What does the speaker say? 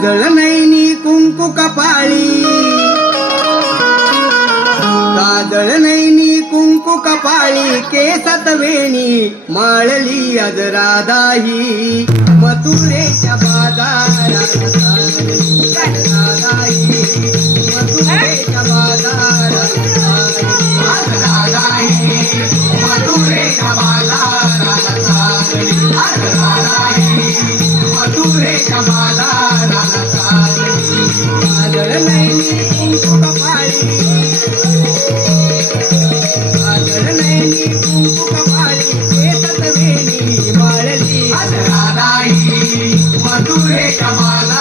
काजळ नैनी कुंकू कपाळी, काजळ नैनी कुंकू कपाळी, केसात वेणी माळली आज राधाही, मथुरेच्या बाजारात चालली राधाही, मथुरेच्या बाजारात चालली आज राधाही, मथुरेच्या बाजारात चालली आज राधाही, मथुरेच्या बाजारात चालली. काजळ नैनी कुंकू कपाळी, काजळ नैनी कुंकू कपाळी, केसात वेणी माळली आज राधाही, मथुरेच्या बाजारात